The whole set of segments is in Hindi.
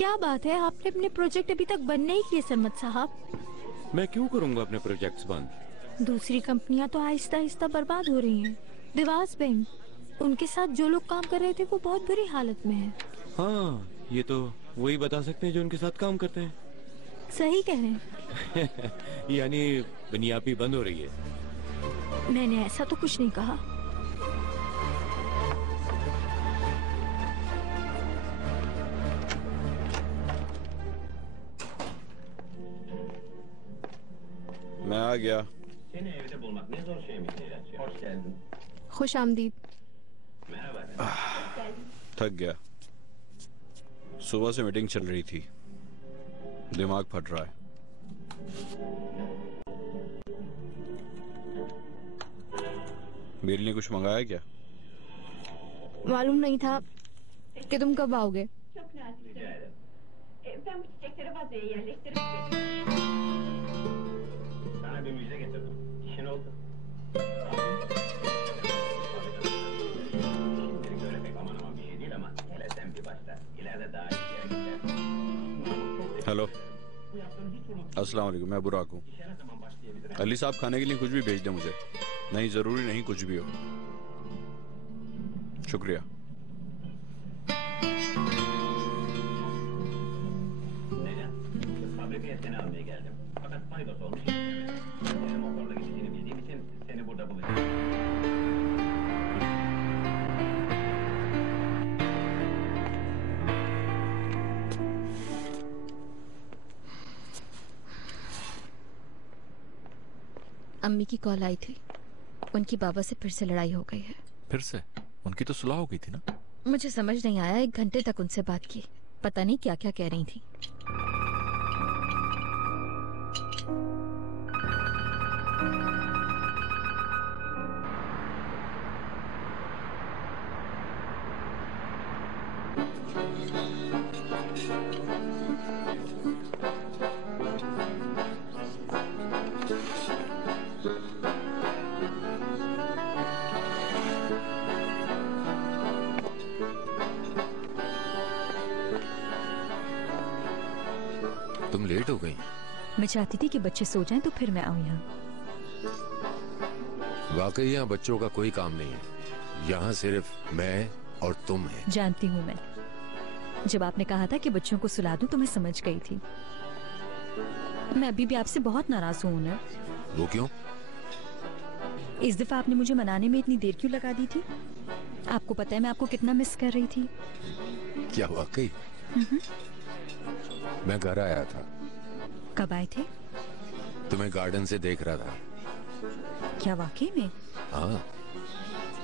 क्या बात है, आपने अपने प्रोजेक्ट अभी तक बंद नहीं किए सरमद साहब? मैं क्यों करूंगा अपने प्रोजेक्ट्स बंद? दूसरी कंपनियां तो आहिस्ता आहिस्ता बर्बाद हो रही हैं। दिवास बैंक, उनके साथ जो लोग काम कर रहे थे वो बहुत बुरी हालत में है। हाँ, ये तो वही बता सकते हैं जो उनके साथ काम करते हैं। सही कह रहे हैं। यानी बुनियादी बंद हो रही है। मैंने ऐसा तो कुछ नहीं कहा। मैं आ गया। खुश आमदीद। थक गया, सुबह से मीटिंग चल रही थी, दिमाग फट रहा है। बीर ने कुछ मंगाया क्या? मालूम नहीं था कि तुम कब आओगे। हेलो, अस्सलाम वालेकुम, मैं बुराक हूँ। अली साहब खाने के लिए कुछ भी भेज दें मुझे। नहीं, जरूरी नहीं, कुछ भी हो। शुक्रिया। अम्मी की कॉल आई थी, उनकी बाबा से फिर से लड़ाई हो गई है। फिर से? उनकी तो सुलह हो गई थी ना? मुझे समझ नहीं आया, 1 घंटे तक उनसे बात की, पता नहीं क्या क्या कह रही थी। तुम लेट हो गई। मैं चाहती थी कि बच्चे सो जाएं तो फिर मैं आऊं यहाँ। वाकई यहाँ बच्चों का कोई काम नहीं है, यहाँ सिर्फ मैं और तुम है। जानती हूँ मैं, जब आपने कहा था कि बच्चों को सुला दूं तो मैं समझ गई थी। मैं अभी भी आपसे बहुत नाराज हूँ ना। वो क्यों? इस दफा आपने मुझे मनाने में इतनी देर क्यों लगा दी थी? आपको पता है मैं आपको कितना मिस कर रही थी। क्या वाकई? मैं घर आया था। कब आए थे? तुम्हें गार्डन से देख रहा था। क्या वाकई में? हाँ,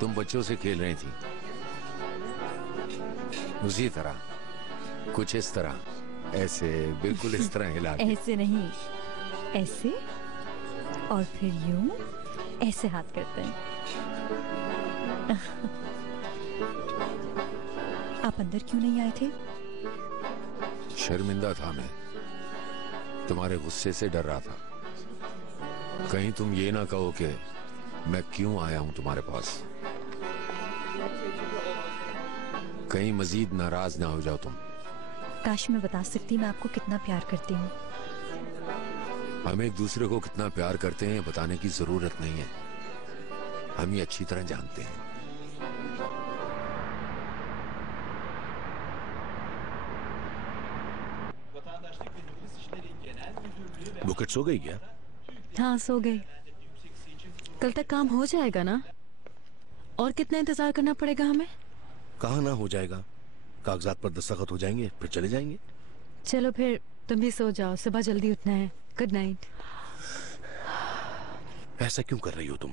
तुम बच्चों से खेल रही थी, उसी तरह, कुछ इस तरह, ऐसे, बिल्कुल इस तरह हिला के। ऐसे नहीं, ऐसे और फिर यूं ऐसे हाथ करते हैं। आप अंदर क्यों नहीं आए थे? शर्मिंदा था मैं, तुम्हारे गुस्से से डर रहा था, कहीं तुम ये ना कहो कि मैं क्यों आया हूं तुम्हारे पास। कहीं मजीद नाराज ना हो जाओ तुम। काश मैं बता सकती मैं आपको कितना प्यार करती हूँ। हम एक दूसरे को कितना प्यार करते हैं बताने की जरूरत नहीं है, हम ये अच्छी तरह जानते हैं। बुकेट सो गई क्या? हाँ, सो गई। कल तक काम हो जाएगा ना? और कितना इंतजार करना पड़ेगा हमें? कहाँ ना हो जाएगा, कागजात पर दस्तखत हो जाएंगे, फिर चले जाएंगे। चलो फिर तुम भी सो जाओ, सुबह जल्दी उठना है। Good night. ऐसा क्यों कर रही हो तुम?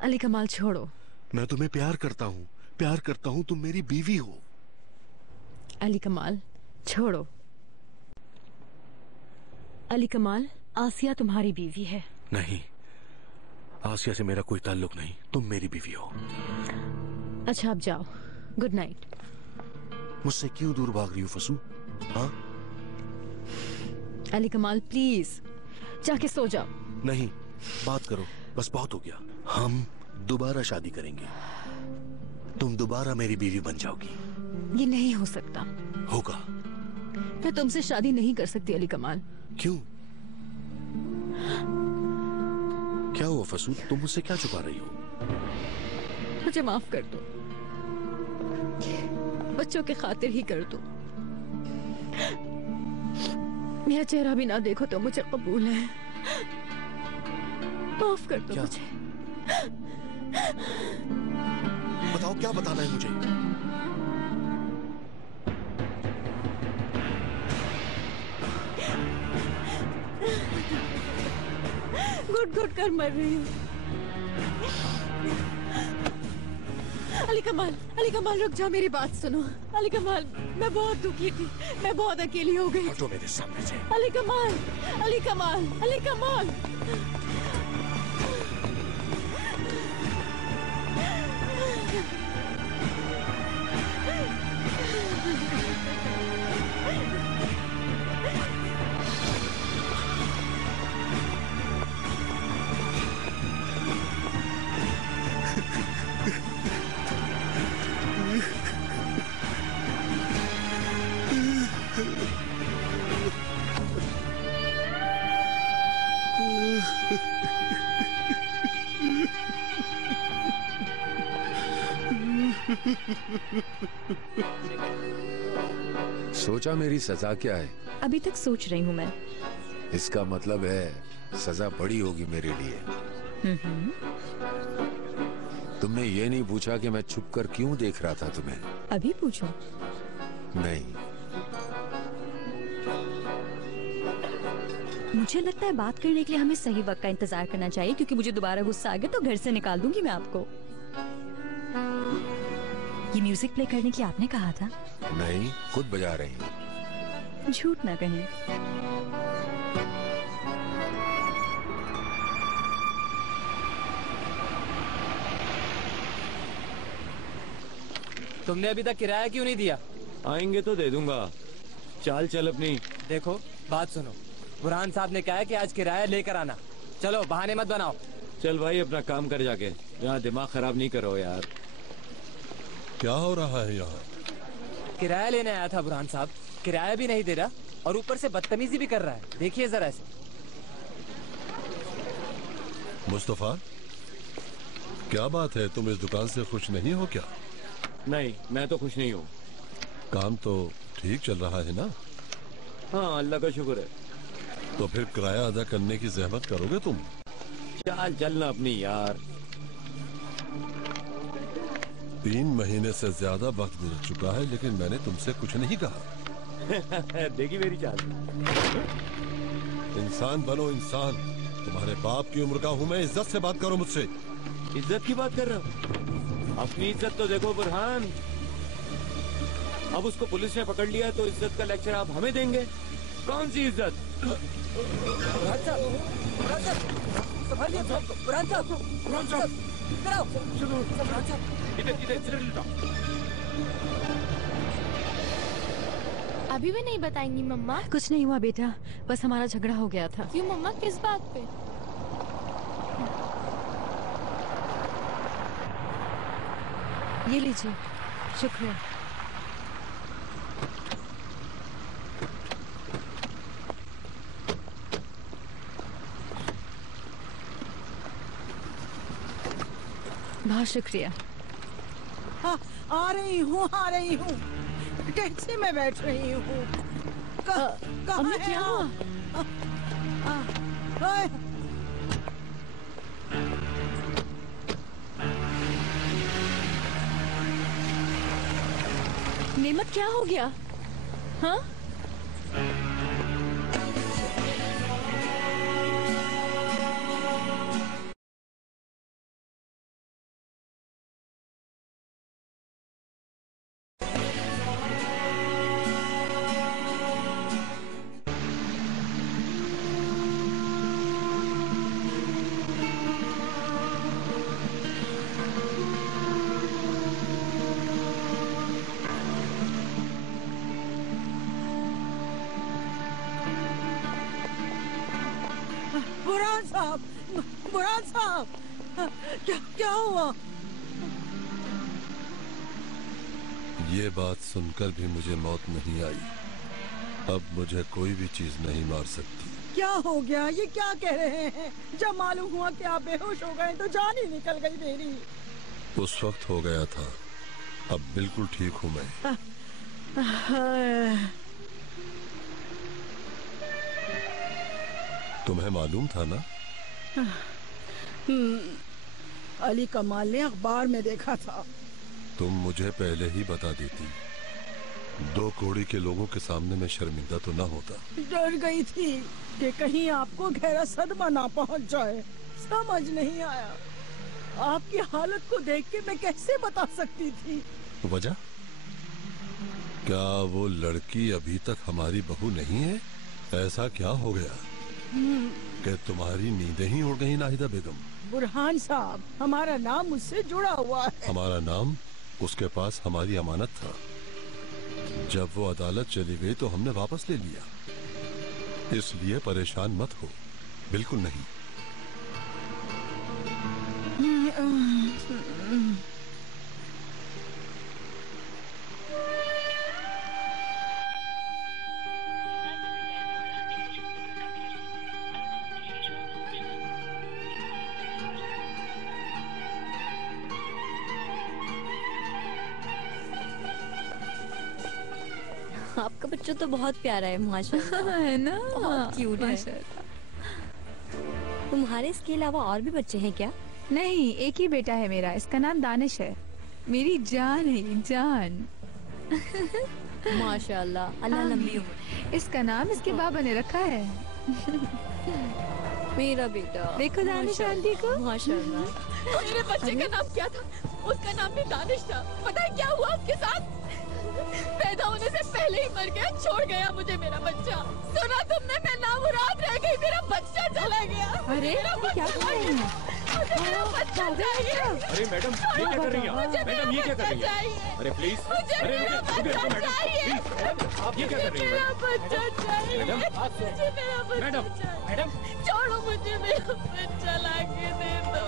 अली कमाल छोड़ो। मैं तुम्हें प्यार करता हूँ, प्यार करता हूँ, तुम मेरी बीवी हो। अली कमाल छोड़ो। अली कमाल, आसिया तुम्हारी बीवी है। नहीं, आसिया से मेरा कोई ताल्लुक नहीं, तुम मेरी बीवी हो। अच्छा, अब जाओ। Good night. मुझसे क्यों दूर भाग रही हो फसू? हाँ? अली कमाल प्लीज जाके सो जाओ। नहीं, बात करो, बस बहुत हो गया। हम दोबारा शादी करेंगे, तुम दोबारा मेरी बीवी बन जाओगी। ये नहीं हो सकता। होगा। मैं तुमसे शादी नहीं कर सकती अली कमाल। क्यों? क्या हुआ फसूल? तुम मुझसे क्या छुपा रही हो? मुझे माफ कर दो, बच्चों के खातिर ही कर दो। मेरा चेहरा भी ना देखो तो मुझे कबूल है। माफ कर दो क्या? मुझे। बताओ क्या बताना है मुझे? घुट घुट कर मर रही हूँ। अली कमाल रुक जाओ, मेरी बात सुनो। अली कमाल, मैं बहुत दुखी थी, मैं बहुत अकेली हो गई। हटो मेरे सामने से। अली कमाल, अली कमाल, अली कमाल। सोचा मेरी सजा क्या है? अभी तक सोच रही हूँ मैं। इसका मतलब है सजा बड़ी होगी मेरे लिए। तुमने ये नहीं पूछा कि मैं छुप कर क्यों देख रहा था तुम्हें? अभी पूछो। नहीं, मुझे लगता है बात करने के लिए हमें सही वक्त का इंतजार करना चाहिए, क्योंकि मुझे दोबारा गुस्सा आ गया तो घर से निकाल दूंगी मैं आपको। ये म्यूजिक प्ले करने की आपने कहा था? नहीं, खुद बजा रही हूँ। झूठ ना कहें। तुमने अभी तक किराया क्यों नहीं दिया? आएंगे तो दे दूंगा। चाल चल अपनी। देखो, बात सुनो, बुरहान साहब ने कहा है कि आज किराया लेकर आना। चलो, बहाने मत बनाओ। चल भाई, अपना काम कर जाके। यहाँ दिमाग खराब नहीं करो यार। क्या हो रहा है यहाँ? किराया लेने आया था बुरहान साहब, किराया भी नहीं दे रहा और ऊपर से बदतमीजी भी कर रहा है। देखिए जरा ऐसे। मुस्तफा, क्या बात है? तुम इस दुकान से खुश नहीं हो क्या? नहीं, मैं तो खुश नहीं हूँ। काम तो ठीक चल रहा है ना? हाँ, अल्लाह का शुक्र है। तो फिर किराया अदा करने की जहमत करोगे तुम? चाल चलना अपनी यार। 3 महीने से ज्यादा वक्त गुजर चुका है, लेकिन मैंने तुमसे कुछ नहीं कहा। देखी मेरी चाल। इंसान बनो इंसान। तुम्हारे बाप की उम्र का हूँ मैं, इज्जत से बात करो मुझसे। इज्जत की बात कर रहा हूँ? अपनी इज्जत तो देखो बुरहान। अब उसको पुलिस ने पकड़ लिया तो इज्जत का लेक्चर आप हमें देंगे? कौन सी इज्जत? बुरहान साहब, बुरहान साहब, संभालिए साहब, बुरहान साहब, बुरहान साहब, इधर आओ। चलो, बुरहान साहब, इधर। अभी भी नहीं बताएंगी मम्मा? कुछ नहीं हुआ बेटा, बस हमारा झगड़ा हो गया था। क्यों मम्मा, किस बात पे? ये लीजिए, शुक्रिया। बहुत शुक्रिया। हाँ, आ रही हूँ। टैक्सी में बैठ रही हूँ। कहाँ अम्मी, है क्या हुआ? ओए, नेमत, क्या हो गया? हाँ? बुरहान साहब, क्या हुआ? ये बात सुनकर भी मुझे मौत नहीं आई। अब मुझे कोई भी चीज नहीं मार सकती। क्या हो गया? ये क्या कह रहे हैं? जब मालूम हुआ कि आप बेहोश हो गए तो जान ही निकल गई मेरी। उस वक्त हो गया था, अब बिल्कुल ठीक हूँ मैं। तुम्हें मालूम था ना? अली कमाल ने अखबार में देखा था। तुम मुझे पहले ही बता देती, 2 कौड़ी के लोगों के सामने मैं शर्मिंदा तो ना होता। डर गई थी कि कहीं आपको गहरा सदमा ना पहुंच जाए। समझ नहीं आया, आपकी हालत को देख के मैं कैसे बता सकती थी। वजह? क्या वो लड़की अभी तक हमारी बहू नहीं है? ऐसा क्या हो गया कि तुम्हारी नींदें ही उड़ गई नाहिदा बेगम? बुरहान साहब, हमारा नाम उससे जुड़ा हुआ है। हमारा नाम उसके पास हमारी अमानत था। जब वो अदालत चली गई तो हमने वापस ले लिया, इसलिए परेशान मत हो। बिल्कुल नहीं। आपका बच्चा तो बहुत प्यारा है माशाल्लाह। है ना? बहुत क्यूट है। तुम्हारे इसके अलावा और भी बच्चे हैं क्या? नहीं, एक ही बेटा है मेरा। इसका नाम दानिश है। मेरी जान है, जान। माशाल्लाह, अल्लाह लंबी उम्र। इसका नाम इसके बाबा ने रखा है। मेरा बेटा देखो दानिश आंटी को। माशाल्लाह। मेरे बच्चे का नाम क्या था? उसका नाम भी दानिश था। पता है क्या हुआ उसके साथ? पैदा होने से पहले ही मर गया, छोड़ गया मुझे मेरा बच्चा। सुना तुमने? मैं नामुराद रह गई, मेरा बच्चा चला गया। अरे क्या कर रही हैं? मुझे मेरा बच्चा चाहिए। अरे मैडम, ये क्या कर रही हैं? मैडम, ये क्या कर रही हैं? अरे प्लीज, अरे रुको मैडम, प्लीज, आप ये क्या कर रही हैं? मेरा बच्चा चाहिए। मैडम, मुझे मेरा बच्चा मैडम, चाहिए। मैडम, छोड़ो, मुझे मेरा बच्चा लाके दे दो।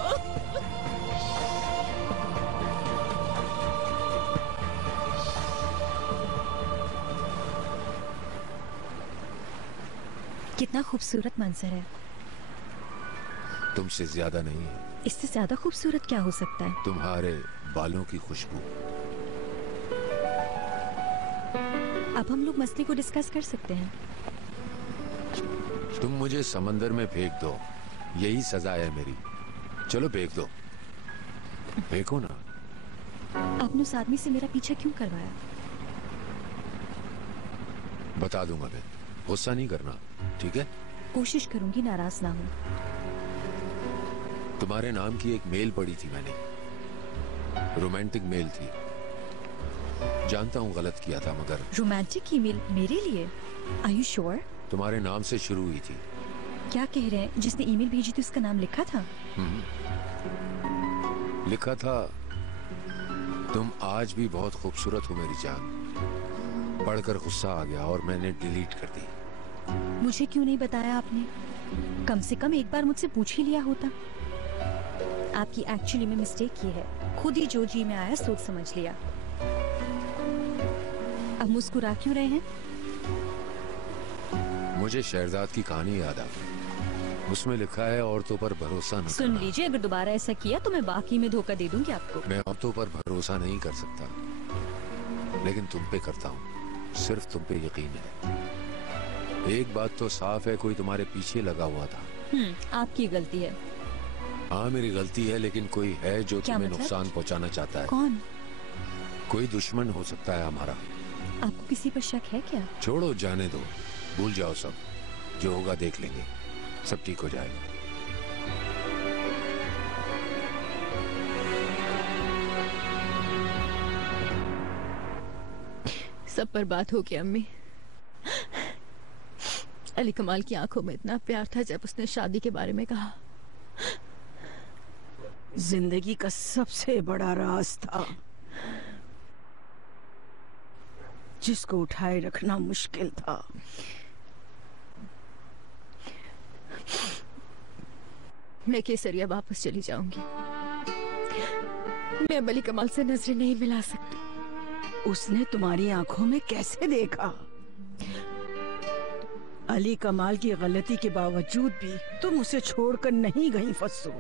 कितना खूबसूरत मंजर है। तुमसे ज्यादा नहीं है। इससे ज्यादा खूबसूरत क्या हो सकता है? तुम्हारे बालों की खुशबू। अब हम लोग मसले को डिस्कस कर सकते हैं। तुम मुझे समंदर में फेंक दो, यही सजा है मेरी। चलो फेंक दो, फेंको ना। आपने उस आदमी से मेरा पीछा क्यों करवाया? बता दूंगा मैं, गुस्सा नहीं करना, ठीक है? कोशिश करूंगी नाराज ना हूँ। तुम्हारे नाम की एक मेल पड़ी थी मैंने, रोमांटिक मेल थी। जानता हूँ गलत किया था, मगर रोमांटिक ईमेल मेरे लिए? Are you sure? तुम्हारे नाम से शुरू हुई थी। क्या कह रहे हैं? जिसने ईमेल भेजी थी उसका नाम लिखा था? लिखा था, तुम आज भी बहुत खूबसूरत हो मेरी जान। पढ़कर गुस्सा आ गया और मैंने डिलीट कर दी। मुझे क्यों नहीं बताया आपने? कम से कम एक बार मुझसे पूछ ही लिया होता। आपकी एक्चुअली में मिस्टेक ये है, खुद ही जो जी में आया सोच समझ लिया। अब मुस्कुरा क्यों रहे हैं? मुझे शहजाद की कहानी याद आ गई। उसमें लिखा है, औरतों पर भरोसा न सुन करना। लीजिए, अगर दोबारा ऐसा किया तो मैं बाकी में धोखा दे दूंगी आपको। मैं औरतों पर भरोसा नहीं कर सकता, लेकिन तुम पे करता हूँ। सिर्फ तुम पे यकीन है। एक बात तो साफ है, कोई तुम्हारे पीछे लगा हुआ था। आपकी गलती है। हाँ मेरी गलती है, लेकिन कोई है जो क्या तुम्हें मतलब? नुकसान पहुंचाना चाहता है। कौन? कोई दुश्मन हो सकता है हमारा। आपको किसी पर शक है क्या? छोड़ो, जाने दो, भूल जाओ सब। जो होगा देख लेंगे, सब ठीक हो जाएगा। सब पर बात हो गई अम्मी। अली कमाल की आंखों में इतना प्यार था जब उसने शादी के बारे में कहा। जिंदगी का सबसे बड़ा राज था, जिसको उठाए रखना मुश्किल था। मैं केसरिया वापस चली जाऊंगी। मैं अली कमाल से नजरें नहीं मिला सकती। उसने तुम्हारी आंखों में कैसे देखा? अली कमाल की गलती के बावजूद भी तुम उसे छोड़कर नहीं गई फस्सो।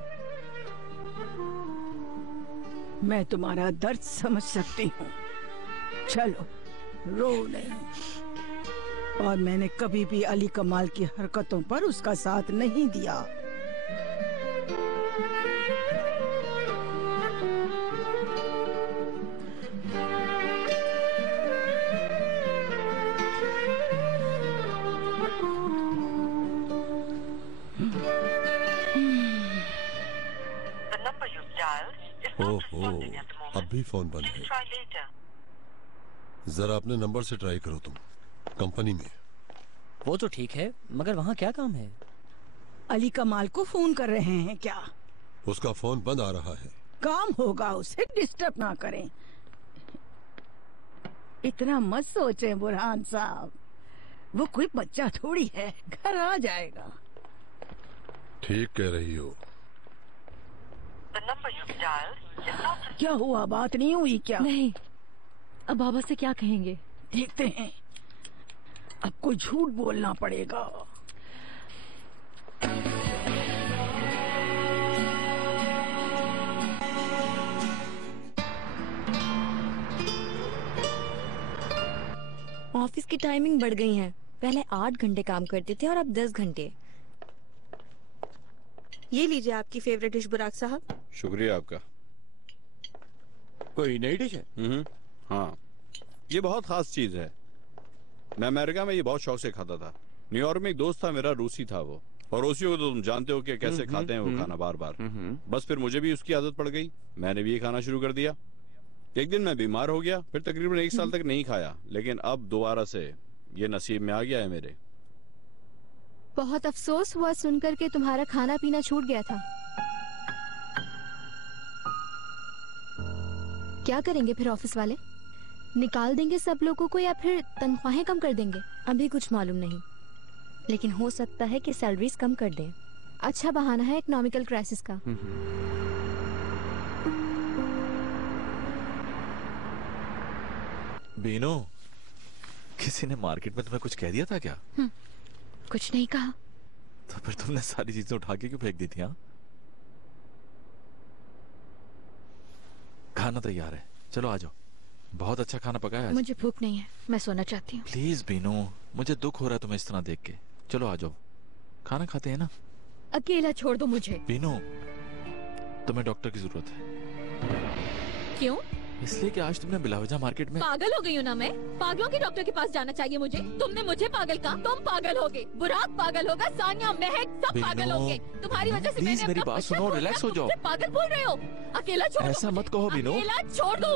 मैं तुम्हारा दर्द समझ सकती हूँ। चलो रो नहीं। और मैंने कभी भी अली कमाल की हरकतों पर उसका साथ नहीं दिया। ओहो, अब भी फोन बंद है। जरा अपने नंबर से ट्राई करो तुम, कंपनी में। वो तो ठीक है, मगर वहाँ क्या काम है? अली कमाल को फोन कर रहे हैं क्या? उसका फोन बंद आ रहा है। काम होगा, उसे डिस्टर्ब ना करें। इतना मत सोचें बुरहान साहब, वो कोई बच्चा थोड़ी है, घर आ जाएगा। ठीक कह रही हो। क्या हुआ, बात नहीं हुई क्या? नहीं, अब बाबा से क्या कहेंगे? देखते हैं, अब को झूठ बोलना पड़ेगा। ऑफिस की टाइमिंग बढ़ गई है। पहले 8 घंटे काम करते थे और अब 10 घंटे। ये लीजिए आपकी फेवरेट डिश बुराक साहब। शुक्रिया आपका। कोई नई डिश है? हाँ, ये बहुत खास चीज है। मैं अमेरिका में ये बहुत शौक से खाता था। न्यूयॉर्क में एक दोस्त था मेरा, रूसी था वो। और रूसियों को तो तुम जानते हो कि कैसे खाते हैं वो खाना बार बार। बस फिर मुझे भी उसकी आदत पड़ गई, मैंने भी ये खाना शुरू कर दिया। एक दिन मैं बीमार हो गया, फिर तकरीबन 1 साल तक नहीं खाया, लेकिन अब दोबारा से ये नसीब में आ गया है मेरे। बहुत अफसोस हुआ सुनकर के तुम्हारा खाना पीना छूट गया था। क्या करेंगे फिर ऑफिस वाले? निकाल देंगे सब लोगों को या फिर तनख्वाहें कम कर देंगे? अभी कुछ मालूम नहीं, लेकिन हो सकता है कि सैलरीज कम कर दें। अच्छा बहाना है इकोनॉमिकल क्राइसिस का। बीनो, किसी ने मार्केट में तुम्हें कुछ कह दिया था क्या? कुछ नहीं कहा। तो फिर तुमने सारी चीजें उठा के क्यों फेंक दी थी? हाँ, खाना तैयार है, चलो आ जाओ। बहुत अच्छा खाना पका है आज। मुझे भूख नहीं है, मैं सोना चाहती हूँ। प्लीज बीनो, मुझे दुख हो रहा है तुम्हें इस तरह देख के। चलो आ जाओ, खाना खाते हैं ना। अकेला छोड़ दो मुझे। बीनो, तुम्हें डॉक्टर की जरूरत है। क्यों? इसलिए कि आज तुमने बिलावजा मार्केट में। पागल हो गई हूँ ना मैं? पागलों के डॉक्टर के पास जाना चाहिए मुझे। तुमने मुझे पागल कहा, तुम पागल हो गए, बुराक पागल होगा, सानिया, महक सब पागल हो गए। तुम्हारी वजह से मैंने मेरी बात सुनो, रिलैक्स हो जाओ। पागल बोल रहे हो। अकेला छोड़ दो। ऐसा मत कहो बीनो। अकेला छोड़ दो।